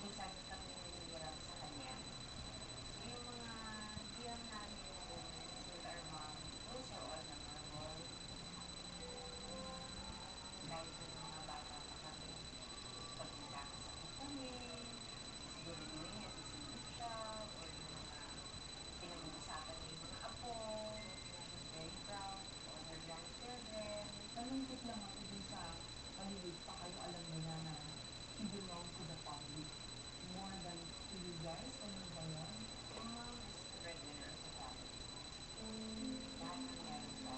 minsan kami naniniram sa kanya. Yung mga deal namin with our mom, those are all memorable. Kahit yung mga bata pa kami, pag nagkakasakit kami, siguro-gurin niya sisipip siya, or yung mga pinag-uusapan niya yung mga apo, very proud of her grandchildren. Malungkot lang ako dun sa palilig pa kayo, alam mo na she belong to the public more than to you guys. Ano ba yan? My mom is the breadwinner of the family. Lahat ng meron sa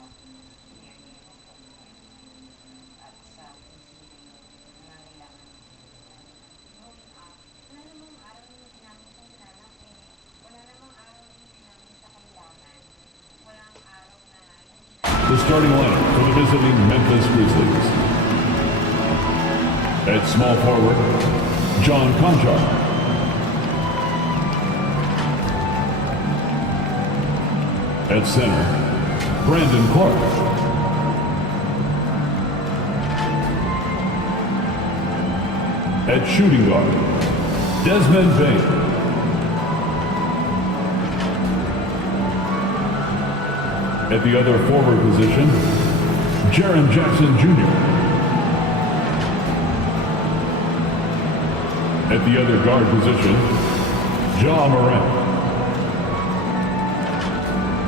share niya sa kanya. At sa kung sino yung nangangailangan growing up. Wala namang araw na hindi namin siya hinanap eh. Wala namang araw na hindi namin siya kailangan. Walang araw na hindi The starting lineup for the visiting Memphis Grizzlies. At small forward, John Conchar. At center, Brandon Clark. At shooting guard, Desmond Bain. At the other forward position, Jaren Jackson Jr. At the other guard position, Ja Morant.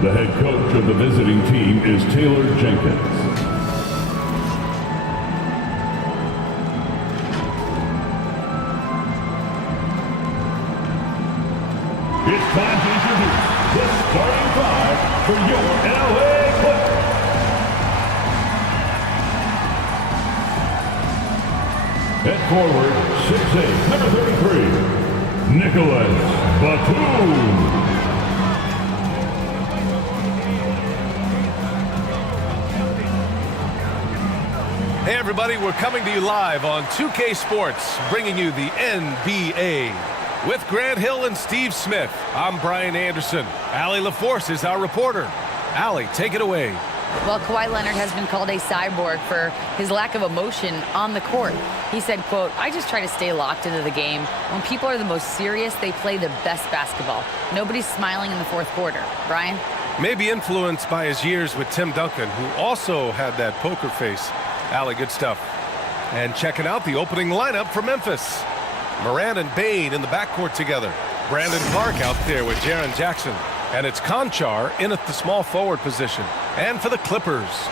The head coach of the visiting team is Taylor Jenkins. It's time to introduce the starting five for your LA Clippers. At forward, 6'8", number 33, Nicholas Batum. Hey everybody, we're coming to you live on 2K Sports, bringing you the NBA. With Grant Hill and Steve Smith, I'm Brian Anderson. Allie LaForce is our reporter. Allie, take it away. Well, Kawhi Leonard has been called a cyborg for his lack of emotion on the court. He said, quote, "I just try to stay locked into the game. When people are the most serious, they play the best basketball. Nobody's smiling in the fourth quarter." Brian? Maybe influenced by his years with Tim Duncan, who also had that poker face. Allie, good stuff. And checking out the opening lineup for Memphis. Morant and Bain in the backcourt together. Brandon Clark out there with Jaren Jackson. And it's Conchar in at the small forward position. And for the Clippers,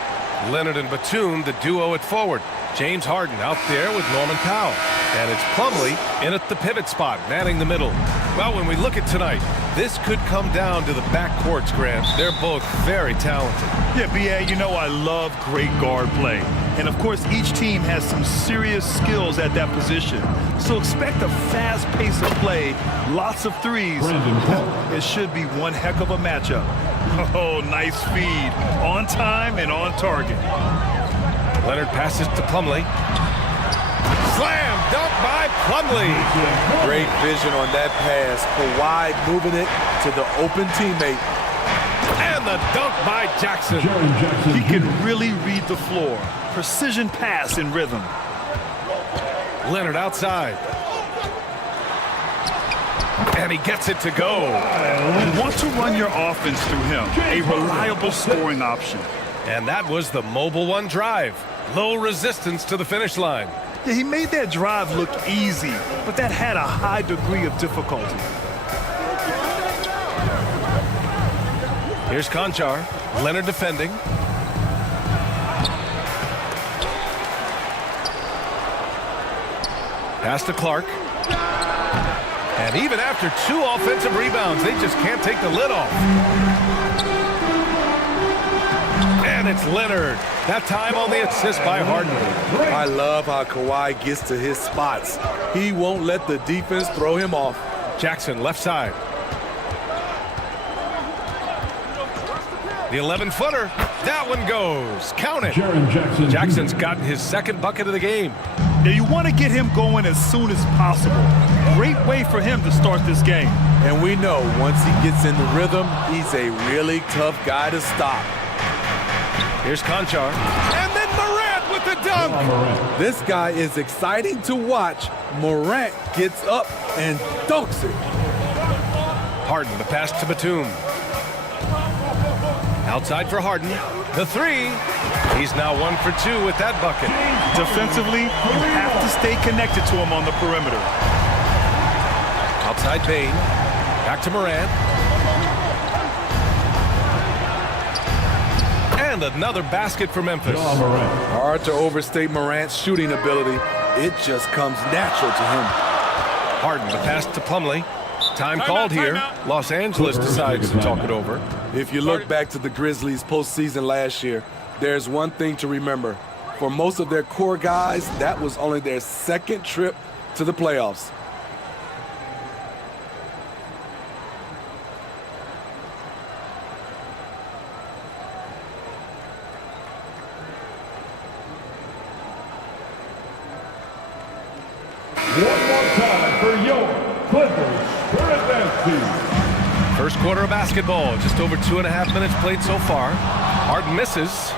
Leonard and Batum, the duo at forward. James Harden out there with Norman Powell. And it's Plumlee in at the pivot spot, manning the middle. Well, when we look at tonight, this could come down to the backcourts, Grant. They're both very talented. Yeah, B.A., you know I love great guard play. And, of course, each team has some serious skills at that position. So expect a fast pace of play, lots of threes. It should be one heck of a matchup. Oh, nice feed. On time and on target. Leonard passes to Plumlee. Slam dunk by Plumlee. Great vision on that pass. Kawhi moving it to the open teammate. And the dunk by Jackson. He can really read the floor. Precision pass in rhythm. Leonard outside. And he gets it to go. You want to run your offense through him. A reliable scoring option. And that was the mobile one drive. Low resistance to the finish line. Yeah, he made that drive look easy, but that had a high degree of difficulty. Here's Conchar. Leonard defending. Pass to Clark. And even after 2 offensive rebounds, they just can't take the lid off. And it's Leonard. That time on the assist by Harden. I love how Kawhi gets to his spots. He won't let the defense throw him off. Jackson left side. The 11-footer. That one goes. Count it. Jackson's gotten his second bucket of the game. Yeah, you want to get him going as soon as possible. Great way for him to start this game. And we know once he gets in the rhythm, he's a really tough guy to stop. Here's Conchar. And then Morant with with the dunk. This guy is exciting to watch. Morant gets up and dunks it. Harden, the pass to Batum. Outside for Harden. The three. He's now 1 for 2 with that bucket. Defensively, you have to stay connected to him on the perimeter. Outside Bain. Back to Morant. And another basket for Memphis. Hard to overstate Morant's shooting ability. It just comes natural to him. Harden, the pass to Plumlee. Time called here. Los Angeles decides to talk it over. If you look back to the Grizzlies postseason last year, there's one thing to remember. For most of their core guys, that was only their second trip to the playoffs. One more time for your Clippers Spirit Dance Team. First quarter of basketball, just over 2.5 minutes played so far. Harden misses.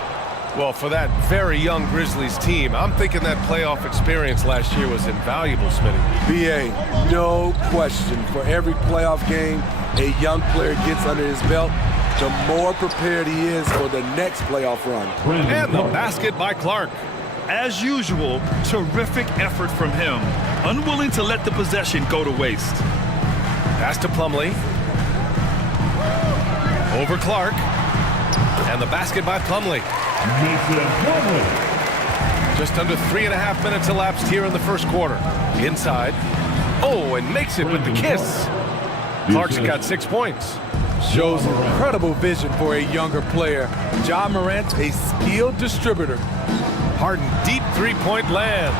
Well, for that very young Grizzlies team, I'm thinking that playoff experience last year was invaluable, Smitty. BA, no question. For every playoff game a young player gets under his belt, the more prepared he is for the next playoff run. And the basket by Clark. As usual, terrific effort from him. Unwilling to let the possession go to waste. Pass to Plumlee. Over Clark. And the basket by Plumlee. Just under 3.5 minutes elapsed here in the first quarter. Inside. Oh, and makes it with the kiss. Clark's got 6 points. Shows incredible vision for a younger player. Ja Morant, a skilled distributor. Harden, deep three-point land.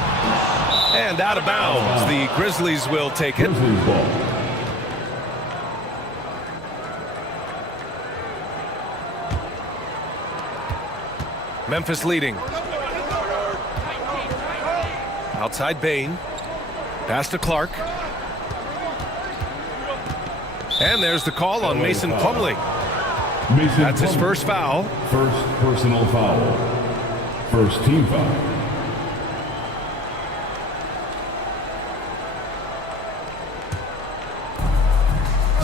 And out of bounds. The Grizzlies will take it. Memphis leading. Outside Bain. Pass to Clark. And there's the call on Mason Plumlee. That's his first foul. First personal foul. First team foul.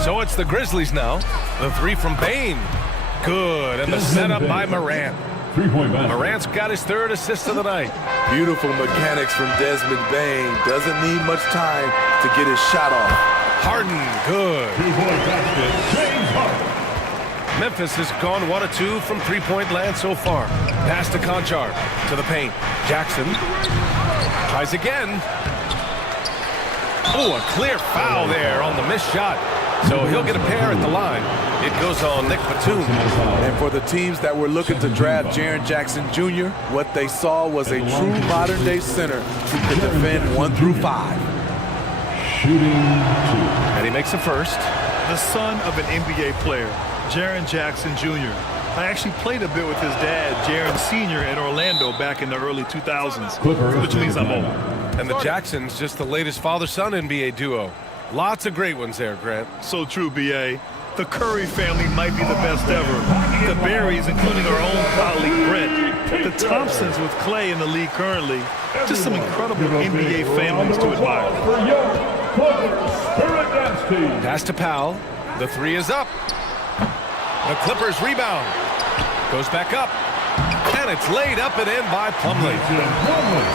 So it's the Grizzlies now. The three from Bain. Good. And the setup by Morant. Three-point basket. Morant's got his third assist of the night. Beautiful mechanics from Desmond Bain. Doesn't need much time to get his shot off. Harden, good. Three-point basket. James Harden. Memphis has gone 1 of 2 from three-point land so far. Pass to Conchar, to the paint. Jackson tries again. Oh, a clear foul there on the missed shot. So he'll get a pair at the line. It goes on Nick Batum. And for the teams that were looking to draft Jaren Jackson Jr., what they saw was a true modern-day center who can defend 1 through 5. Shooting 2. And he makes a first. The son of an NBA player, Jaren Jackson Jr. I actually played a bit with his dad, Jaren Sr. in Orlando back in the early 2000s, which means I'm old. And the Jacksons, just the latest father-son NBA duo. Lots of great ones there, Grant. So true, B.A. The Curry family might be the best ever. The Berrys, including our own colleague Brent. The Thompsons with Clay in the league currently. Just some incredible NBA families to admire. For your Clippers Spirit Dance Team. Pass to Powell. The three is up. The Clippers rebound. Goes back up. And it's laid up and in by Plumlee.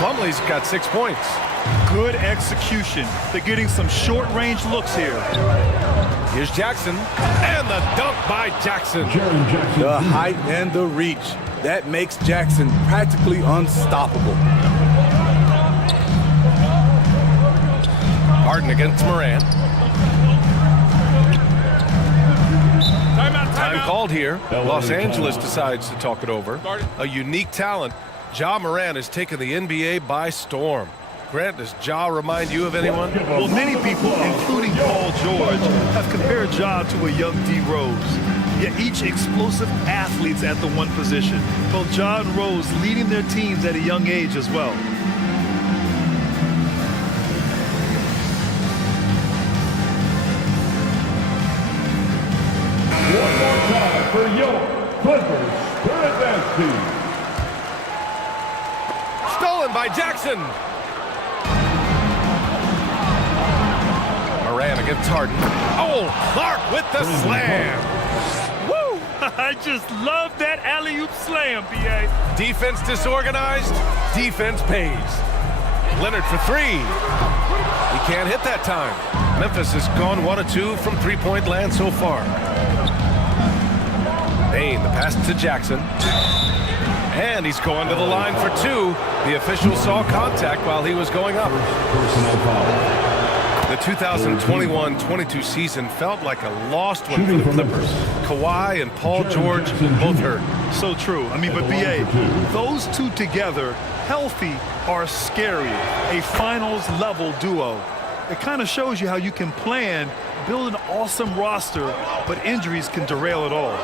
Plumlee's got 6 points. Good execution. They're getting some short-range looks here. Here's Jackson. And the dunk by Jackson. The height and the reach. That makes Jackson practically unstoppable. Harden against Morant. Time called here. Los Angeles decides to talk it over. A unique talent. Ja Morant has taken the NBA by storm. Grant, does Ja remind you of anyone? Well, many people, including Paul George, have compared Ja to a young D. Rose. Yet each explosive athletes at the one position. Both Ja and Rose leading their teams at a young age as well. One more time for your Clippers Spirit Dance Team. stolen by Jackson. Moran against Harden. Oh, Clark with the slam. Woo! I just love that alley-oop slam, B.A. Defense disorganized, defense pays. Leonard for three. He can't hit that time. Memphis has gone 1 of 2 from three-point land so far. Payne, the pass to Jackson. And he's going to the line for two. The official saw contact while he was going up. Personal foul. The 2021-22 season felt like a lost one for the Clippers. Kawhi and Paul George both hurt. So true. I mean, but B.A., those two together, healthy, are scary. A finals-level duo. It kind of shows you how you can plan, build an awesome roster, but injuries can derail it all.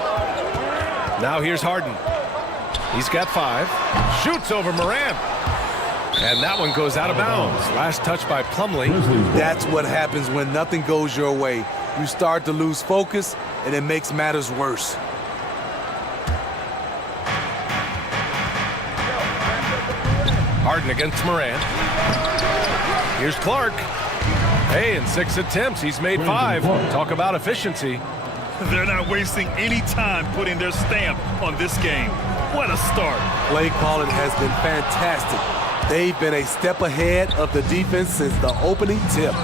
Now here's Harden. He's got 5. Shoots over Moran. And that one goes out of bounds. Last touch by Plumlee. That's what happens when nothing goes your way. You start to lose focus, and it makes matters worse. Harden against Moran. Here's Clark. Hey, in 6 attempts, he's made 5. Talk about efficiency. They're not wasting any time putting their stamp on this game. What a start. Play calling has been fantastic. They've been a step ahead of the defense since the opening tip.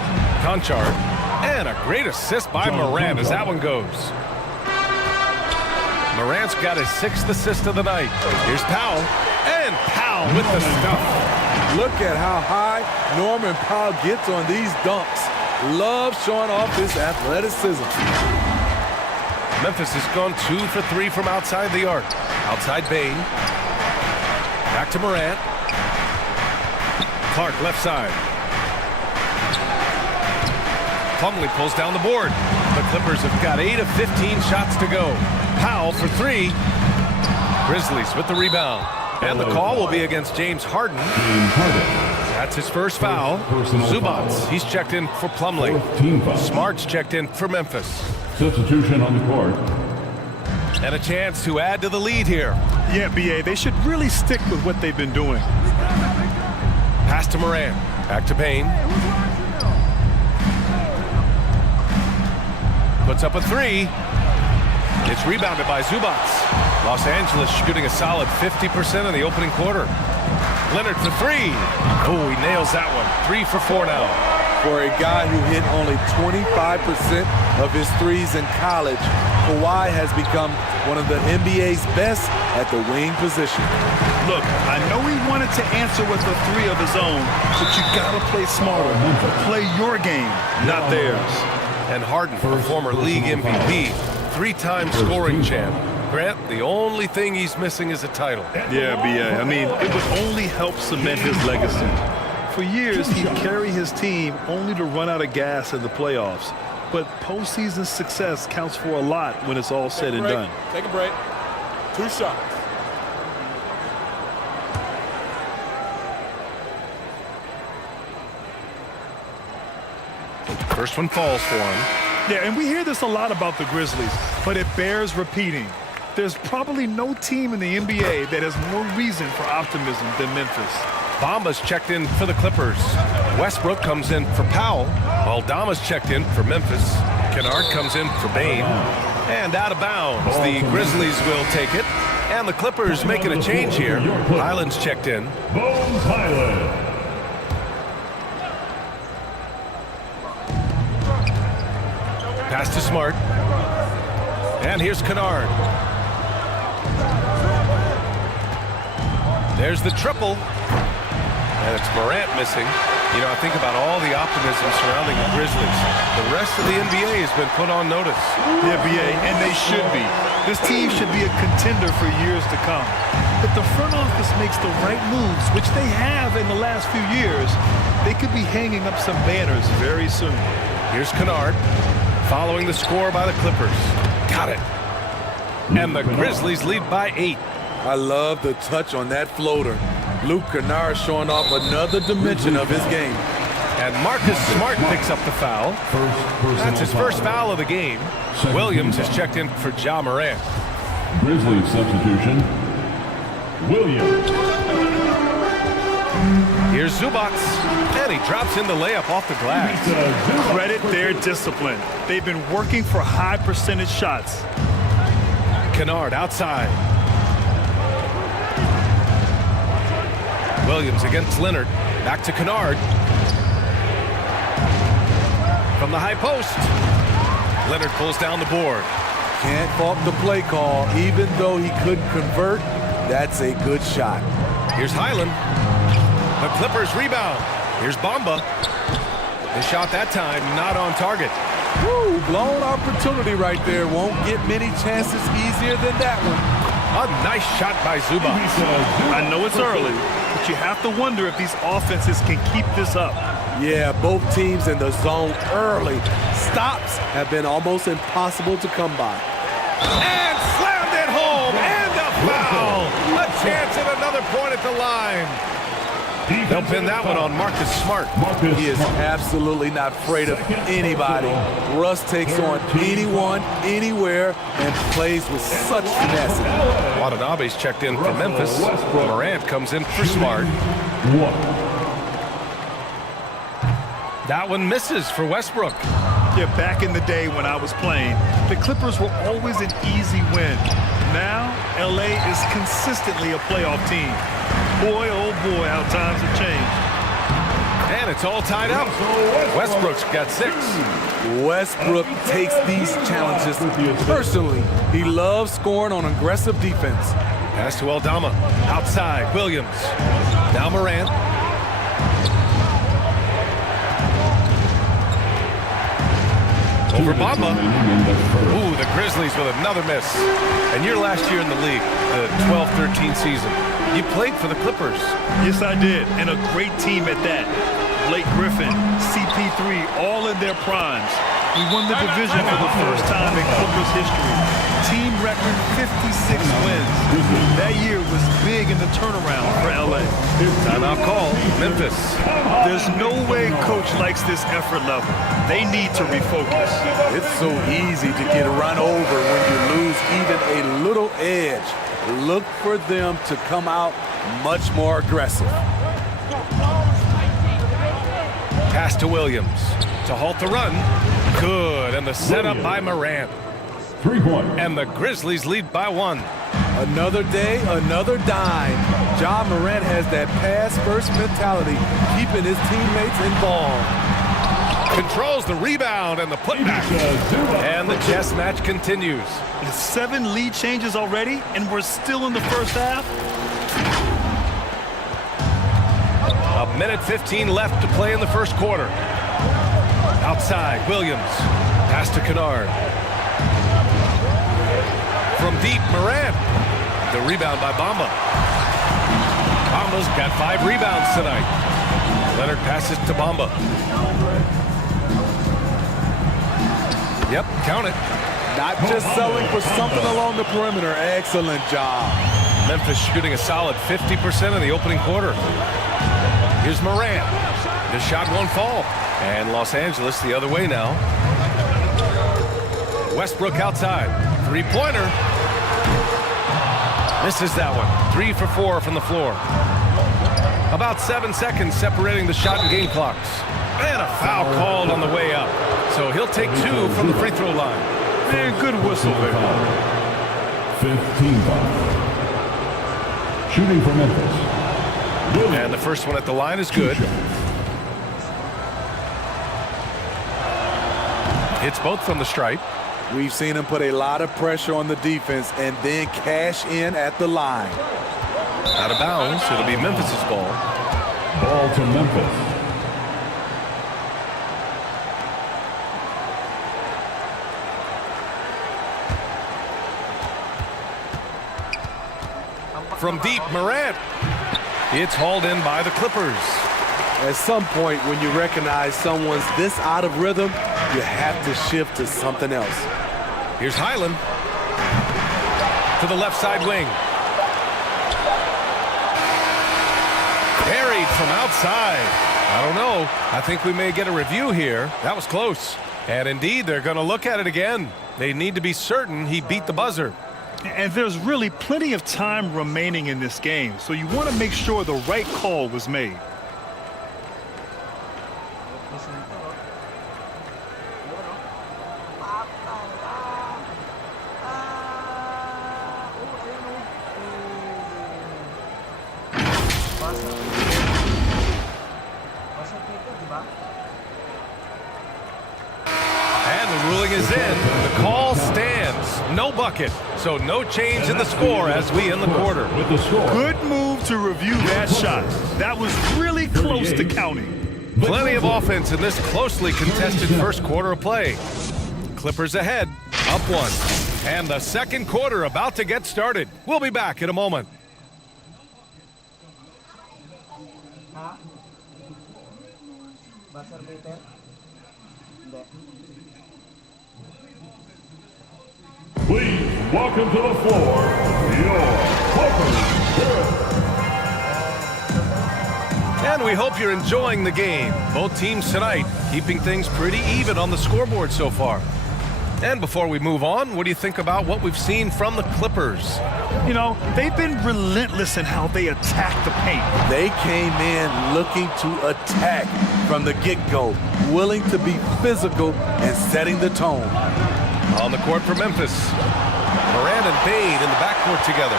Conchard. And a great assist by Moran as that one goes. Morant's got his 6th assist of the night. Here's Powell. And Powell with the stuff. Look at how high Norman Powell gets on these dunks. Love showing off his athleticism. Memphis has gone 2 for 3 from outside the arc. Outside Bain. Back to Morant. Clark left side. Plumlee pulls down the board. The Clippers have got 8 of 15 shots to go. Powell for 3. Grizzlies with the rebound. And the call will be against James Harden. That's his first foul. Zubats, he's checked in for Plumlee. Smart's checked in for Memphis. Substitution on the court. And a chance to add to the lead here. Yeah, B.A., they should really stick with what they've been doing. Pass to Moran. Back to Payne. Puts up a 3. It's rebounded by Zubats. Los Angeles shooting a solid 50% in the opening quarter. Leonard for 3. Oh, he nails that one. 3 for 4 now. For a guy who hit only 25% of his threes in college, Kawhi has become one of the NBA's best at the wing position. Look, I know he wanted to answer with a 3 of his own, but you gotta play smarter. Play your game, not theirs. And Harden, a former league MVP, 3-time scoring champ. Grant, the only thing he's missing is a title. Yeah, B.A., I mean, it would only help cement his legacy. For years, he'd carry his team only to run out of gas in the playoffs. But postseason success counts for a lot when it's all said and done. Take a break. 2 shots. First one falls for him. Yeah, and we hear this a lot about the Grizzlies, but it bears repeating. There's probably no team in the NBA that has more reason for optimism than Memphis. Bamba's checked in for the Clippers. Westbrook comes in for Powell. Aldama's checked in for Memphis. Kennard comes in for Bain. And out of bounds. The Grizzlies will take it. And the Clippers making a change here. Highland's checked in. Bones Highland. Pass to Smart. And here's Kennard. There's the triple. And it's Morant missing. You know, I think about all the optimism surrounding the Grizzlies. The rest of the NBA has been put on notice. Yeah, B.A., and they should be. This team should be a contender for years to come. If the front office makes the right moves, which they have in the last few years, they could be hanging up some banners very soon. Here's Kennard, following the score by the Clippers. Got it. And the Grizzlies lead by 8. I love the touch on that floater. Luke Kennard showing off another dimension of his game. And Marcus Smart picks up the foul. That's his first foul of the game. Williams is checked in for Ja Morant. Grizzlies substitution. Williams. Here's Zubac, and he drops in the layup off the glass. Credit their discipline. They've been working for high percentage shots. Kennard outside. Williams against Leonard. Back to Kennard. From the high post. Leonard pulls down the board. Can't fault the play call. Even though he couldn't convert, that's a good shot. Here's Highland. The Clippers rebound. Here's Bamba. The shot that time not on target. Woo, blown opportunity right there. Won't get many chances easier than that one. A nice shot by Zubac. I know it's early, but you have to wonder if these offenses can keep this up. Yeah, both teams in the zone early. Stops have been almost impossible to come by. And slammed it home. And a foul. A chance at another point at the line. They'll pin that one on Marcus Smart. He is absolutely not afraid of anybody. Russ takes on anyone, anywhere, and plays with such tenacity. Watanabe's checked in for Memphis. Morant comes in for Smart. That one misses for Westbrook. Yeah, back in the day when I was playing, the Clippers were always an easy win. Now, LA is consistently a playoff team. Boy, oh boy, how times have changed. And it's all tied up. Westbrook's got 6. Westbrook takes these challenges personally. He loves scoring on aggressive defense. Pass to Aldama. Outside, Williams. Now Morant. Over Bamba. Ooh, the Grizzlies with another miss. And your last year in the league, the 12-13 season, you played for the Clippers. Yes, I did, and a great team at that. Blake Griffin, CP3, all in their primes. We won the division for the first time in Clippers history. Team record 56 wins. That year was big in the turnaround for LA. Timeout call, Memphis. There's no way coach likes this effort level. They need to refocus. It's so easy to get run over when you lose even a little edge. Look for them to come out much more aggressive. Pass to Williams to halt the run. Good, and the setup by Morant. 3-point. And the Grizzlies lead by 1. Another day, another dime. Ja Morant has that pass-first mentality, keeping his teammates involved. Controls the rebound and the putback. And the chess match continues. 7 lead changes already, and we're still in the first half. 1:15 left to play in the first quarter. Outside, Williams. Pass to Kennard. From deep, Morant. The rebound by Bamba. Bamba's got 5 rebounds tonight. Leonard passes to Bamba. Yep, count it. Not just selling for something along the perimeter. Excellent job. Memphis shooting a solid 50% in the opening quarter. Here's Morant. The shot won't fall. And Los Angeles the other way now. Westbrook outside. 3-pointer. Misses that one. 3 for 4 from the floor. About 7 seconds separating the shot and game clocks. And a foul called on the way up. So he'll take 2 from the free throw line. Man, good whistle there. 15 foul. Shooting for Memphis. And the first one at the line is good. Hits both from the stripe. We've seen him put a lot of pressure on the defense and then cash in at the line. Out of bounds. It'll be Memphis's ball. Ball to Memphis. From deep, Morant. It's hauled in by the Clippers. At some point, when you recognize someone's this out of rhythm, you have to shift to something else. Here's Highland. To the left side wing. Buried from outside. I don't know. I think we may get a review here. That was close. And indeed, they're going to look at it again. They need to be certain he beat the buzzer. And there's really plenty of time remaining in this game, so you want to make sure the right call was made. center. Yun, no? Patay. Oh, ayun, no? Buzzer. Buzzer beater, di ba? And the ruling is in. The call stands. No bucket. So no change in the score as we end the quarter. Good move to review that shot. That was really close to counting. Plenty of offense in this closely contested first quarter of play. Clippers ahead, up one. And the second quarter about to get started. We'll be back in a moment. Ha? Buzzer beater? Hindi. Please welcome to the floor your Clippers. And we hope you're enjoying the game. Both teams tonight keeping things pretty even on the scoreboard so far. And before we move on, what do you think about what we've seen from the Clippers? You know, they've been relentless in how they attack the paint. They came in looking to attack from the get-go, willing to be physical and setting the tone. On the court for Memphis, Moran and Bade in the backcourt together.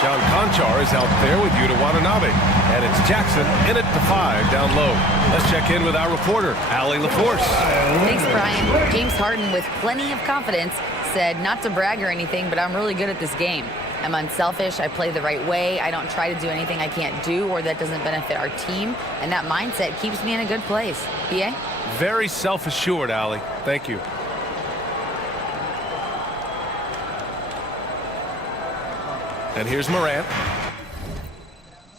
John Conchar is out there with Yuta Watanabe. And it's Jackson in at the 5 down low. Let's check in with our reporter, Allie LaForce. Thanks, Brian. James Harden, with plenty of confidence, said not to brag or anything, but I'm really good at this game. I'm unselfish. I play the right way. I don't try to do anything I can't do or that doesn't benefit our team. And that mindset keeps me in a good place. BA? Very self-assured, Allie. Thank you. And here's Morant.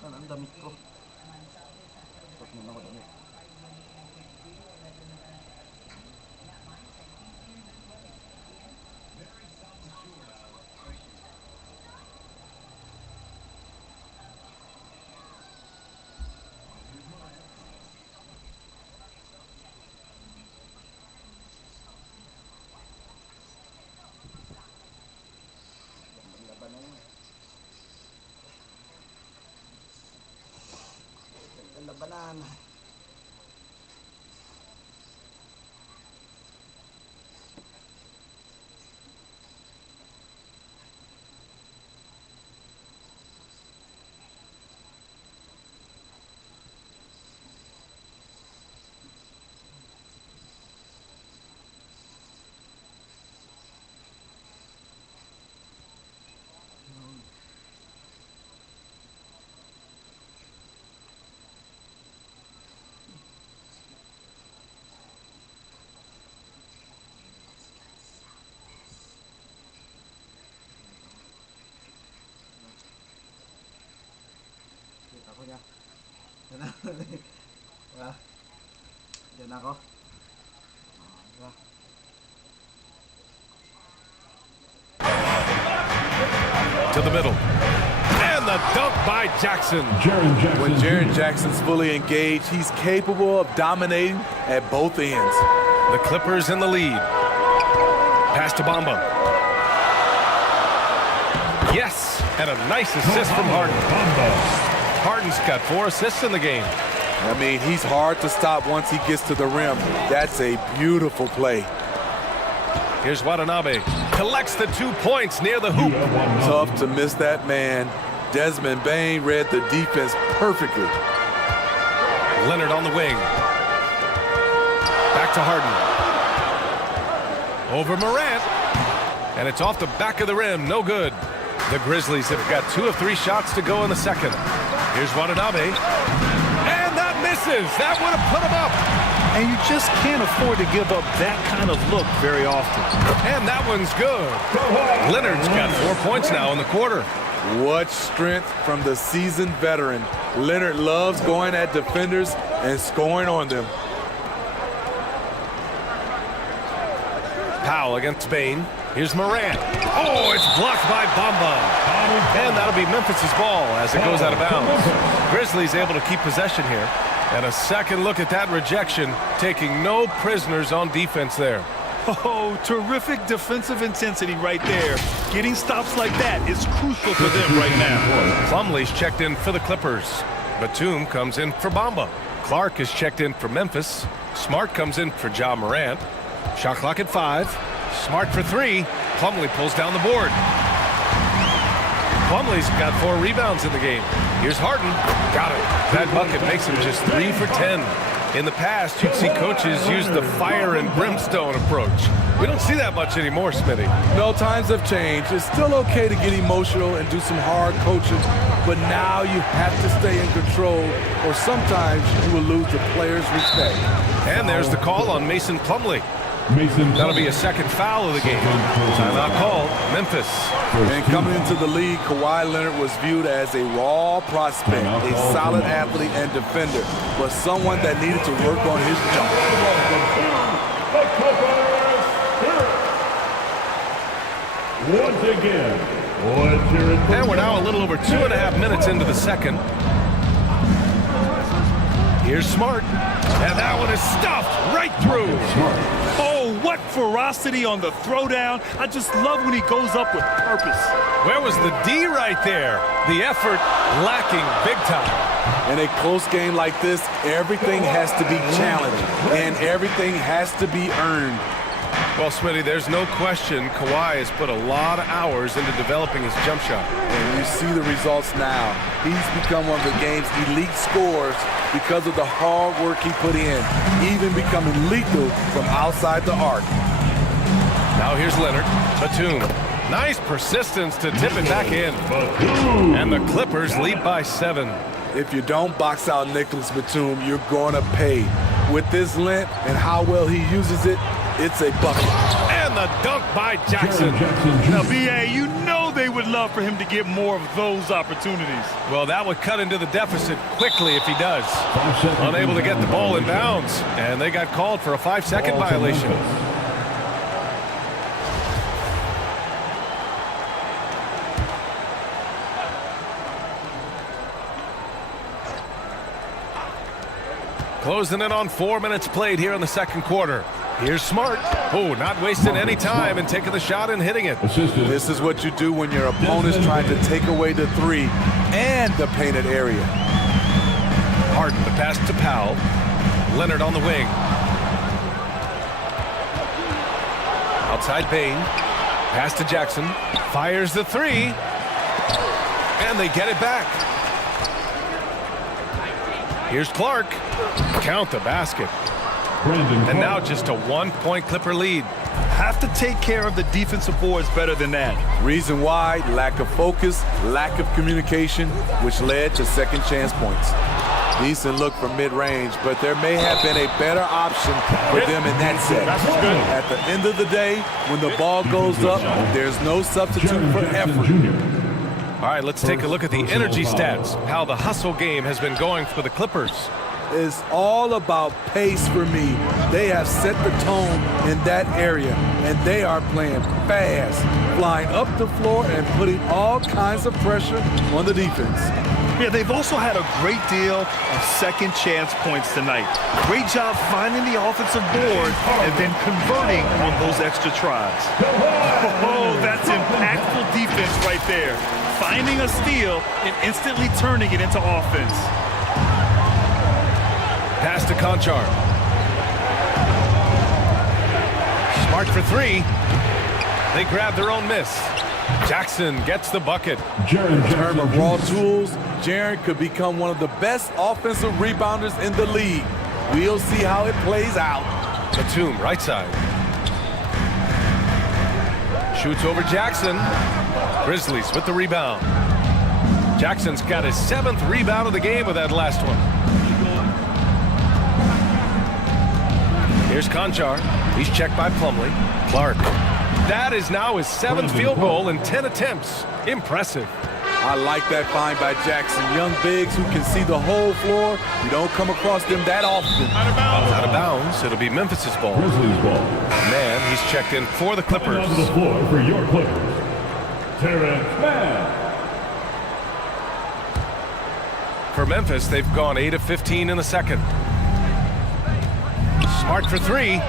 Saan ang damit ko? Suot muna ako damit. Labanan na. Labanan. Kita ko niya. Diyan ako. To the middle. And the dunk by Jackson. When Jaren Jackson's fully engaged, he's capable of dominating at both ends. The Clippers in the lead. Pass to Bamba. Yes, and a nice assist from Harden. Harden's got 4 assists in the game. I mean, he's hard to stop once he gets to the rim. That's a beautiful play. Here's Watanabe. Collects the 2 points near the hoop. Tough to miss that man. Desmond Bane read the defense perfectly. Leonard on the wing. Back to Harden. Over Morant. And it's off the back of the rim. No good. The Grizzlies have got 2 of 3 shots to go in the second. Here's Watanabe. And that misses. That would have put him up. And you just can't afford to give up that kind of look very often. And that one's good. Leonard's got 4 points now in the quarter. What strength from the seasoned veteran. Leonard loves going at defenders and scoring on them. Powell against Bane. Here's Morant. Oh, it's blocked by Bamba. And that'll be Memphis's ball as it goes out of bounds. Grizzlies able to keep possession here. And a second look at that rejection, taking no prisoners on defense there. Oh, terrific defensive intensity right there. Getting stops like that is crucial for them right now. Plumlee's checked in for the Clippers. Batum comes in for Bamba. Clark is checked in for Memphis. Smart comes in for Ja Morant. Shot clock at 5. Smart for 3. Plumlee pulls down the board. Plumlee's got 4 rebounds in the game. Here's Harden. Got it. That bucket makes him just 3 for 10. In the past, you'd see coaches use the fire and brimstone approach. We don't see that much anymore, Smitty. No, times have changed. It's still okay to get emotional and do some hard coaching, but now you have to stay in control, or sometimes you will lose the players' respect. And there's the call on Mason Plumlee. That'll be a second foul of the game. Timeout called, Memphis. And coming into the league, Kawhi Leonard was viewed as a raw prospect, a solid athlete and defender, but someone that needed to work on his jump. Once again, let's hear it. And we're now a little over 2.5 minutes into the second. Here's Smart. And that one is stuffed right through. Oh, what ferocity on the throwdown. I just love when he goes up with purpose. Where was the D right there? The effort lacking big time. In a close game like this, everything has to be challenged, and everything has to be earned. Well, Smitty, there's no question Kawhi has put a lot of hours into developing his jump shot. And you see the results now. He's become one of the game's elite scorers because of the hard work he put in, even becoming lethal from outside the arc. Now here's Leonard. Batum. Nice persistence to tip it back in. And the Clippers lead by 7. If you don't box out Nicholas Batum, you're going to pay. With this length and how well he uses it, it's a bucket. And the dunk by Jackson. Now, B.A., you know they would love for him to get more of those opportunities. Well, that would cut into the deficit quickly if he does. Unable to get the ball in bounds. And they got called for a 5-second violation. Closing in on 4 minutes played here in the second quarter. Here's Smart. Oh, not wasting any time and taking the shot and hitting it. This is what you do when your opponent's trying to take away the 3 and the painted area. Harden, the pass to Powell. Leonard on the wing. Outside Bain. Pass to Jackson. Fires the 3. And they get it back. Here's Clark. Count the basket. And now just a 1-point Clipper lead. Have to take care of the defensive boards better than that. Reason why: lack of focus, lack of communication, which led to second chance points. Decent look from mid-range, but there may have been a better option for them in that set. At the end of the day, when the ball goes up, there's no substitute for effort. All right, let's take a look at the energy stats, how the hustle game has been going for the Clippers. It's all about pace for me. They have set the tone in that area, and they are playing fast, flying up the floor and putting all kinds of pressure on the defense. Yeah, they've also had a great deal of second chance points tonight. Great job finding the offensive board and then converting on those extra tries. Oh, that's impactful defense right there. Finding a steal and instantly turning it into offense. Pass to Conchar. Smart for 3. They grab their own miss. Jackson gets the bucket. In terms of raw tools, Jaren could become one of the best offensive rebounders in the league. We'll see how it plays out. Batum, right side. Shoots over Jackson. Grizzlies with the rebound. Jackson's got his 7th rebound of the game with that last one. Here's Conchar. He's checked by Plumlee. Clark. That is now his 7th field goal in 10 attempts. Impressive. I like that find by Jackson. Young bigs who can see the whole floor. You don't come across them that often. Out of bounds. It'll be Memphis's ball. Grizzlies ball. Man, he's checked in for the Clippers. On the floor for your Clippers, Terrence Mann. For Memphis, they've gone 8 of 15 in the second. Smart for 3.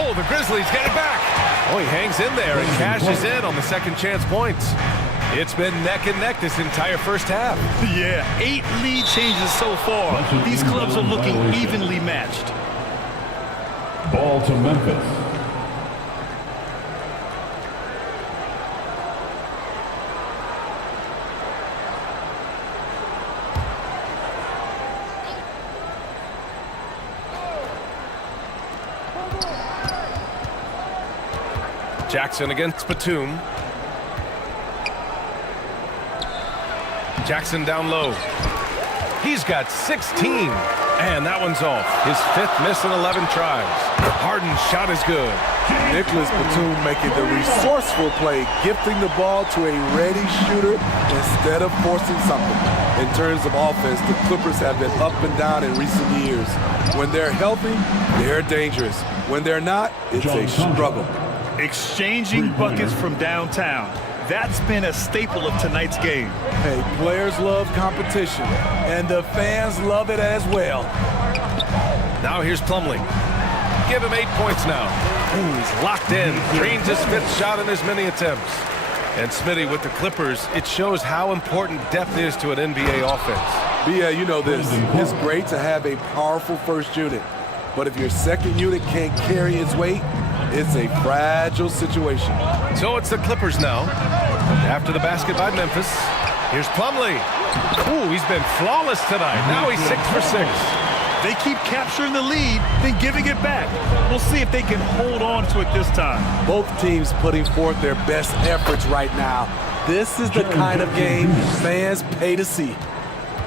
Oh, the Grizzlies get it back. Oh, he hangs in there and cashes in on the second chance points. It's been neck and neck this entire first half. Yeah, 8 lead changes so far. These clubs are looking evenly matched. Ball to Memphis. Jackson against Batum. Jackson down low. He's got 16. And that one's off. His 5th miss in 11 tries. Harden's shot is good. Nicholas Batum making the resourceful play, gifting the ball to a ready shooter instead of forcing something. In terms of offense, the Clippers have been up and down in recent years. When they're healthy, they're dangerous. When they're not, it's a struggle. Exchanging buckets from downtown. That's been a staple of tonight's game. Hey, players love competition, and the fans love it as well. Now here's Plumlee. Give him 8 points now. Ooh, he's locked in. Drains his 5th shot in as many attempts. And Smitty with the Clippers, it shows how important depth is to an NBA offense. Yeah, you know this. It's great to have a powerful first unit. But if your second unit can't carry its weight, it's a fragile situation. So it's the Clippers now. After the basket by Memphis, here's Plumlee. Ooh, he's been flawless tonight. Now he's 6 for 6. They keep capturing the lead, then giving it back. We'll see if they can hold on to it this time. Both teams putting forth their best efforts right now. This is the kind of game fans pay to see.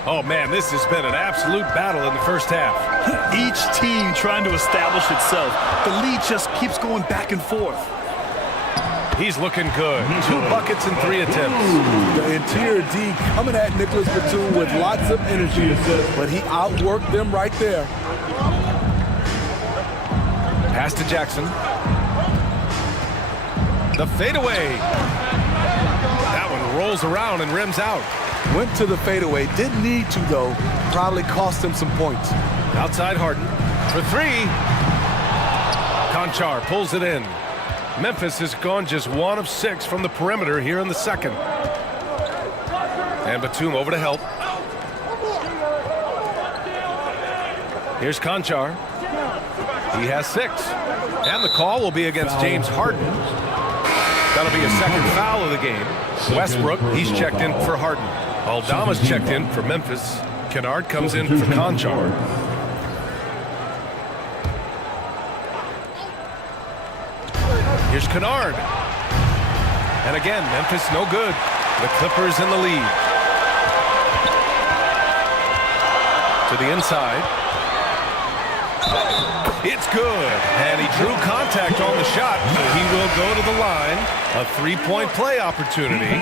Oh, man, this has been an absolute battle in the first half. Each team trying to establish itself. The lead just keeps going back and forth. He's looking good. 2 buckets and 3 attempts. The interior D coming at Nicholas Batum with lots of energy, but he outworked them right there. Pass to Jackson. The fadeaway. That one rolls around and rims out. Went to the fadeaway. Didn't need to, though. Probably cost him some points. Outside Harden for 3. Conchar pulls it in. Memphis has gone just 1 of 6 from the perimeter here in the second. And Batum over to help. Here's Conchar. He has 6. And the call will be against James Harden. That'll be a second foul of the game. Westbrook, he's checked in for Harden. Aldama's checked in for Memphis. Kennard comes in for Conchar. Here's Kennard. And again, Memphis no good. The Clippers in the lead. To the inside. It's good. And he drew contact on the shot. He will go to the line. A 3-point play opportunity.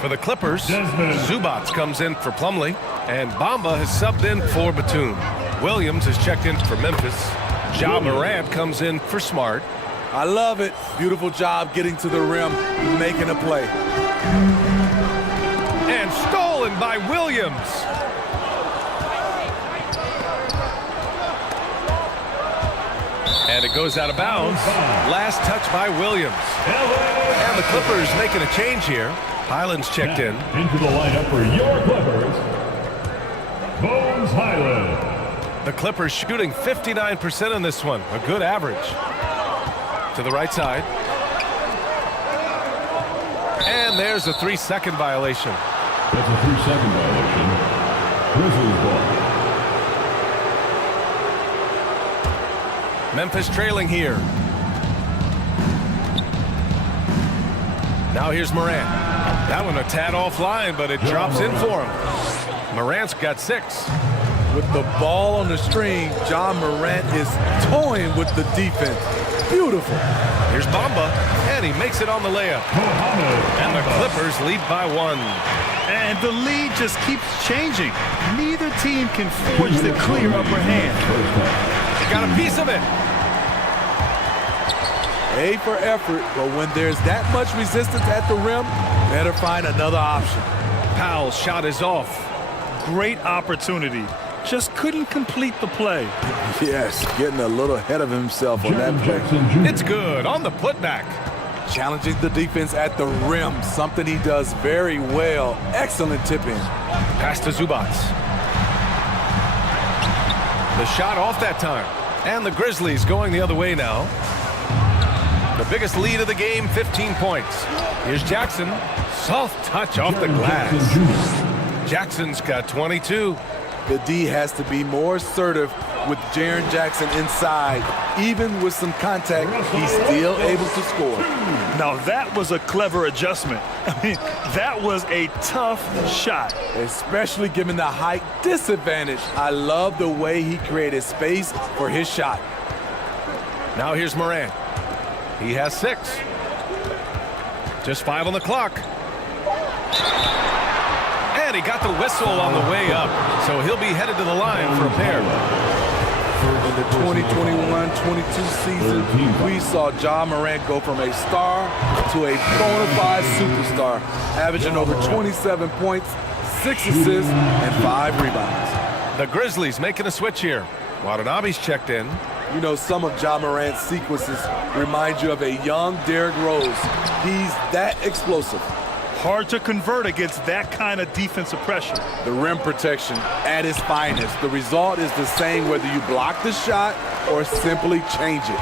For the Clippers, Zubats comes in for Plumlee. And Bamba has subbed in for Batum. Williams has checked in for Memphis. Ja Morant comes in for Smart. I love it. Beautiful job getting to the rim, making a play. And stolen by Williams. And it goes out of bounds. Last touch by Williams. And the Clippers making a change here. Highland's checked in. Into the lineup for your Clippers, Bones Highland. The Clippers shooting 59% in this one. A good average. To the right side. And there's a 3-second violation. That's a 3-second violation. Grizzlies ball. Memphis trailing here. Now here's Morant. That one a tad offline, but it drops in for him. Morant's got 6. With the ball on the string, John Morant is toying with the defense. Beautiful. Here's Bamba, and he makes it on the layup. And the Clippers lead by 1. And the lead just keeps changing. Neither team can forge the clear upper hand. He got a piece of it. A for effort, but when there's that much resistance at the rim, better find another option. Powell's shot is off. Great opportunity. Just couldn't complete the play. Yes, getting a little ahead of himself on that play. It's good on the putback. Challenging the defense at the rim, something he does very well. Excellent tip-in. Pass to Zubats. The shot off that time. And the Grizzlies going the other way now. The biggest lead of the game, 15 points. Here's Jackson. Soft touch off the glass. Jackson's got 22. The D has to be more assertive with Jaren Jackson inside. Even with some contact, he's still able to score. Now that was a clever adjustment. I mean, that was a tough shot. Especially given the height disadvantage. I love the way he created space for his shot. Now here's Morant. He has 6. Just 5 on the clock. And he got the whistle on the way up, so he'll be headed to the line for a pair. In the 2021-22 season, we saw Ja Morant go from a star to a bona fide superstar, averaging over 27 points, 6 assists, and 5 rebounds. The Grizzlies making a switch here. Watanabe's checked in. You know, some of Ja Morant's sequences remind you of a young Derrick Rose. He's that explosive. Hard to convert against that kind of defensive pressure. The rim protection at its finest. The result is the same whether you block the shot or simply change it.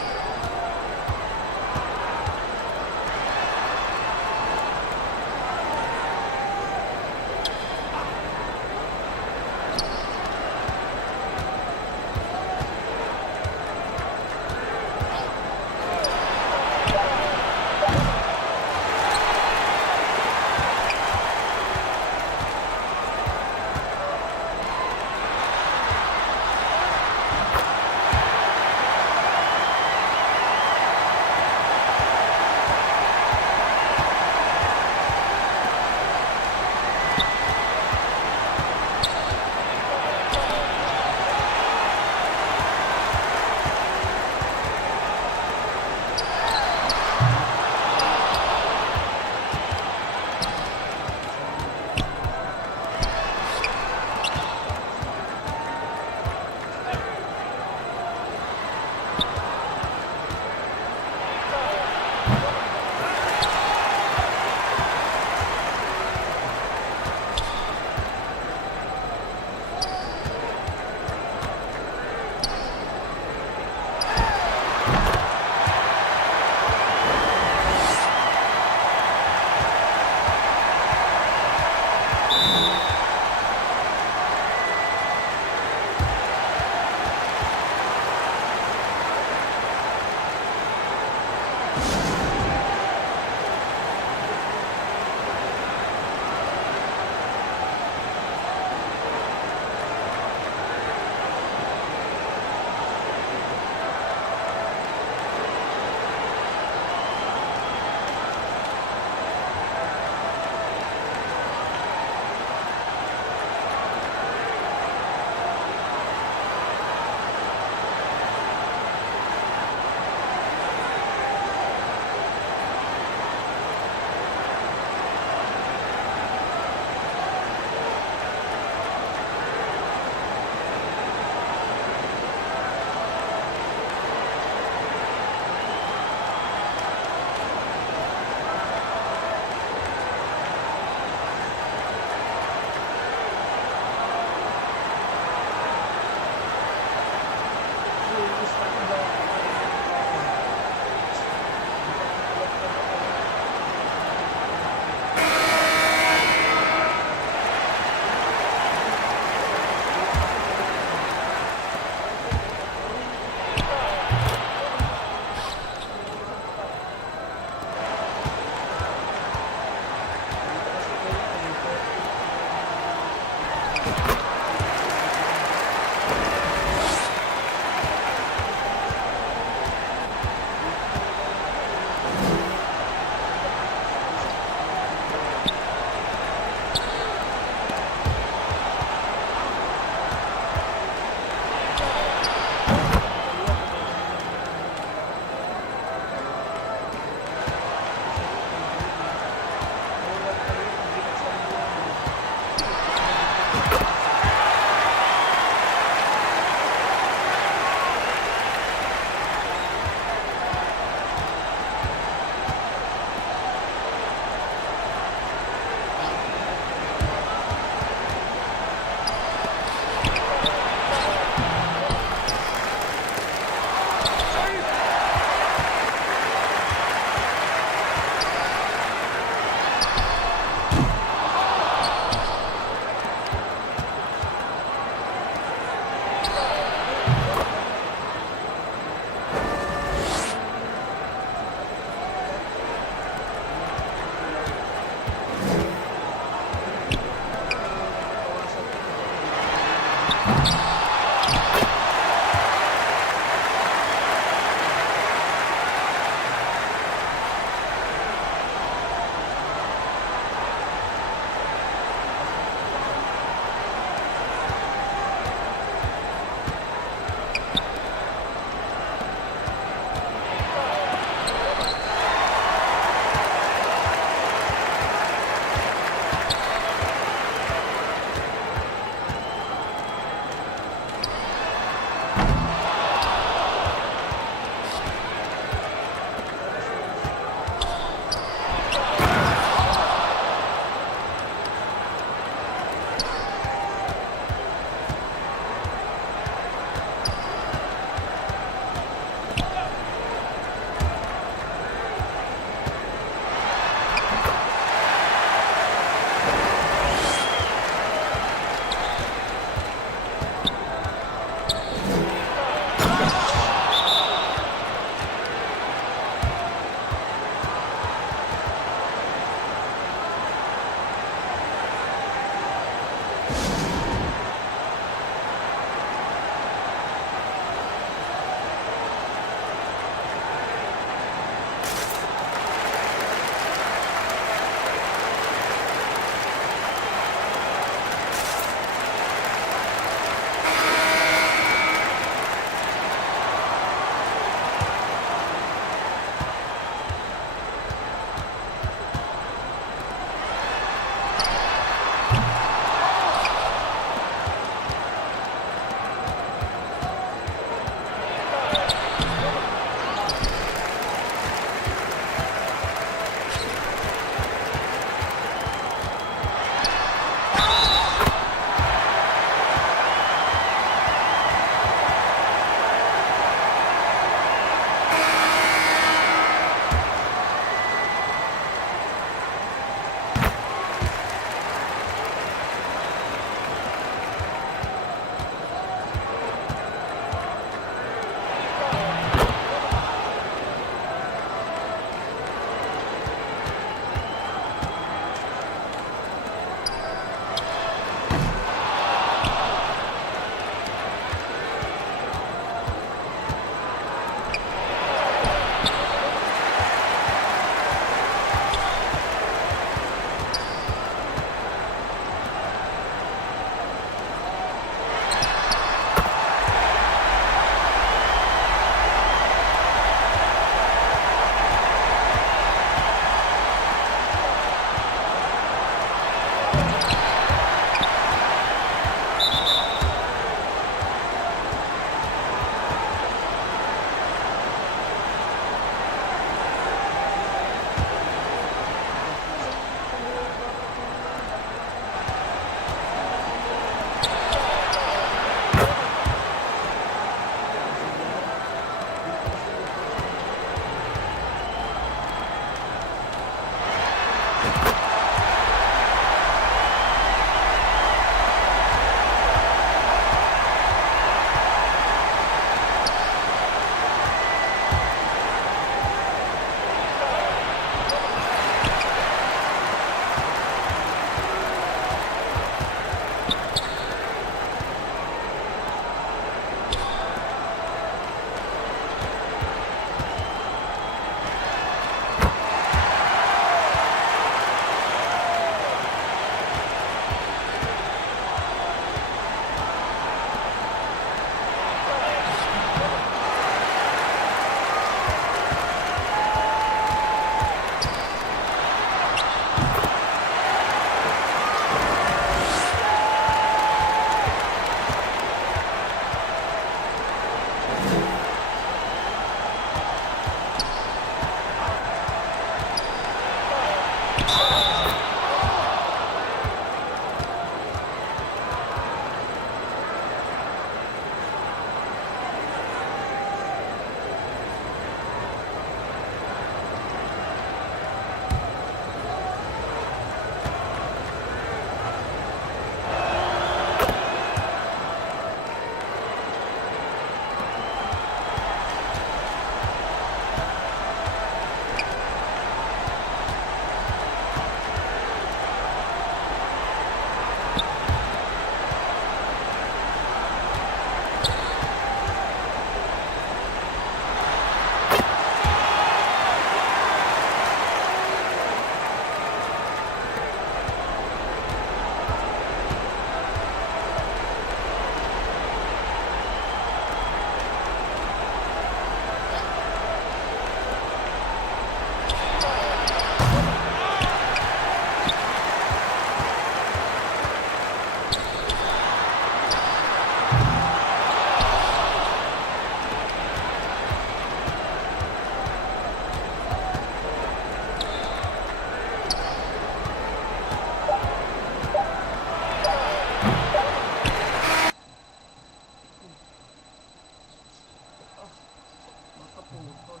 Putol.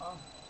Ah.